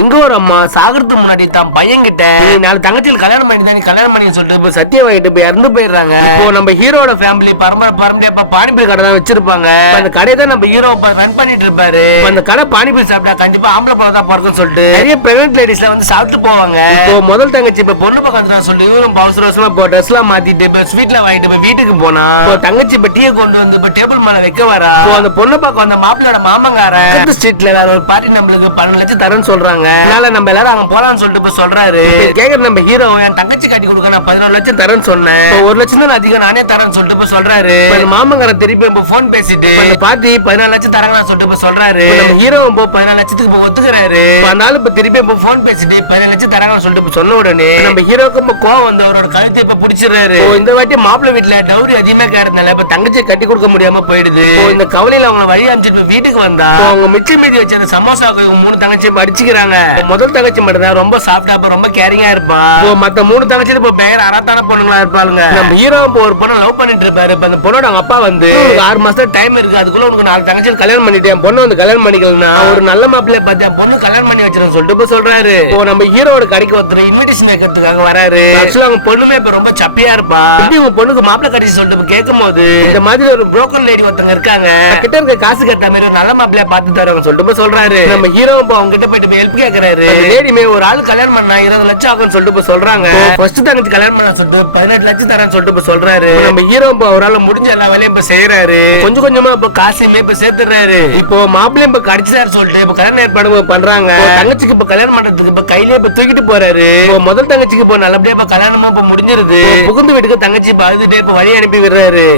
இங்க ஒரு அம்மா சாகிறதுக்கு முன்னாடி தான் பையன் கிட்ட நாலு தங்கச்சியில் கல்யாணம் பண்ணி தான் கல்யாணம் பண்ணி சொல்லிட்டு இப்ப சத்தியம் வாங்கிட்டு போய் இறந்து போயிடுறாங்க. இப்போ நம்ம ஹீரோட ஃபேமிலி பரம்பரையா பானிபூரி கடை தான் வச்சிருப்பாங்க. அந்த கடையை தான் நம்ம ஹீரோ ரன் பண்ணிட்டு இருப்பாரு. அந்த கடை பானிபூரி சாப்பிட்டா கண்டிப்பா ஆம்பளை பழம் தான் பிறக்கும்னு சொல்லிட்டு நிறைய பிரெக்னன்ட் லேடிஸ்ல வந்து சாப்பிட்டு போவாங்க. இப்போ முதல் தங்கச்சி இப்ப பொண்ணு பக்கம் சொல்லிட்டு இவரும் அவசர அவசரமா இப்போ ட்ரெஸ் எல்லாம் மாத்திட்டு இப்ப ஸ்வீட்ல வாங்கிட்டு போய் வீட்டுக்கு போனா தங்கச்சி இப்ப டீயை கொண்டு வந்து இப்ப டேபிள் மேல வைக்க வரா. அந்த பொண்ணு பக்கம் அந்த மாப்பிள்ளோட மாமங்காரன் ஸ்ட்ரீட்ல ஒரு பார்ட்டி நம்மளுக்கு 12 லட்சம் தரேன்னு சொல்றாங்க. அதனால நம்ம எல்லாரும் அங்க போலாம்னு சொல்லிட்டு இப்ப சொல்றாரு. கேக்குற நம்ம ஹீரோ என் தங்கச்சி கட்டி கொடுக்க நான் 11 லட்சம் தரேன்னு சொன்னேன். 1 லட்சம் தான் அதிகம் நானே தரேன்னு சொல்லிட்டு இப்ப சொல்றாரு. மாமங்காரன் திருப்பி இப்ப போன் பேசிட்டு பார்ட்டி 14 லட்சம் தரேன்னு சொல்லிட்டு இப்ப சொல்றாரு. நம்ம ஹீரோ 14 லட்சத்துக்கு ஒத்துக்கிறாரு. அதனால இப்ப திருப்பி இப்ப போன் பேசிட்டு 15 லட்சம் தராங்கன்னு சொல்லிட்டு இப்ப சொன்ன உடனே நம்ம ஹீரோக்கு இப்ப கோவம் வந்து அவரோட கழுத்தை இப்ப பிடிச்சிடுறாரு. இந்த வாட்டி மாப்பிள்ளை வீட்டுல டவுரி அதிகமா கேட்டதுனால இப்ப தங்கச்சி கட்டி கொடுக்க முடியாம போயிடுது. இந்த கவலையில அவங்க வழி அமைச்சிட்டு வீட்டுக்கு வந்தா அவங்க மிச்சம் மீதி வச்ச அந்த சமோசாக்கு 3 தங்கச்சி அடிச்சுக்கிறாங்க. முதல் தங்கச்சி மட்டும் தான் ரொம்ப சாஃப்டா ரொம்ப கேரிங்கா இருப்பா. மத்த 3 தங்கச்சி இப்ப பேர் அறத்தான பொண்ணுங்களா இருப்பாங்க. நம்ம ஹீரோ ஒரு பொண்ணை லவ் பண்ணிட்டு இருப்பாரு. அந்த பொண்ணோட அவங்க அப்பா வந்து 6 மாசம் டைம் இருக்கு, அதுக்குள்ள உனக்கு 4 தங்கச்சி கல்யாணம் பண்ணிட்டேன், பொண்ணு வந்து கல்யாணம் பண்ணிக்கலன்னா ஒரு நல்ல மாப்பிள்ளைய பார்த்து பொண்ணு கல்யாணம் பண்ணி வச்சிருன்னு சொல்லிட்டு இப்ப சொல்றாரு. இப்போ நம்ம ஹீரோட கடைக்கு ஒருத்தர் இன்விடேஷன் கேட்கறதுக்காக வராரு. ஆக்சுவலா அவங்க பொண்ணுமே இப்ப ரொம்ப சப்பியா இருப்பா. உங்க பொண்ணுக்கு மாப்பிள்ளை கடைசி சொல்லிட்டு கேட்கும் போது இந்த மாதிரி ஒரு புரோக்கன் லேடி ஒருத்தங்க இருக்காங்க, கிட்ட இருக்க காசு கட்ட மாதிரி ஒரு நல்ல மாப்பிள்ளைய பார்த்து தருவாங்க சொல்லிட்டு சொல்றாரு. நம்ம ஹீரோ அவங்க கிட்ட போயிட்டு ஹெல்ப் கேக்குறாரு. லேடிமே ஒரு ஆள் கல்யாணம் பண்ணா 20 லட்சம் ஆகும்னு சொல்லிட்டு சொல்றாங்க. ஃபர்ஸ்ட் தங்கச்சி கல்யாணம் பண்ண சொல்லிட்டு 18 லட்சம் தரேன்னு சொல்லிட்டு சொல்றாரு. நம்ம ஹீரோ அவரால் முடிஞ்ச எல்லா வேலையும் இப்ப செய்யறாரு. கொஞ்சம் கொஞ்சமா இப்ப காசுமே இப்ப சேர்த்துறாரு. இப்போ மாப்பிள்ளையும் இப்ப கடிச்சாரு சொல்லிட்டு இப்ப கல்யாணம் ஏற்பாடு பண்றாங்க. தங்கச்சிக்கு இப்ப கல்யாணம் பண்றதுக்கு இப்ப கையிலே இப்ப தூக்கிட்டு போறாரு. முதல் தங்கச்சிக்கு இப்ப நல்லபடியா இப்ப கல்யாணமா இப்ப முடிஞ்சிருது. புகுந்து வீட்டுக்கு தங்கச்சி இப்ப அழுதுட்டே இப்ப வழி அனுப்பி விடுறாரு.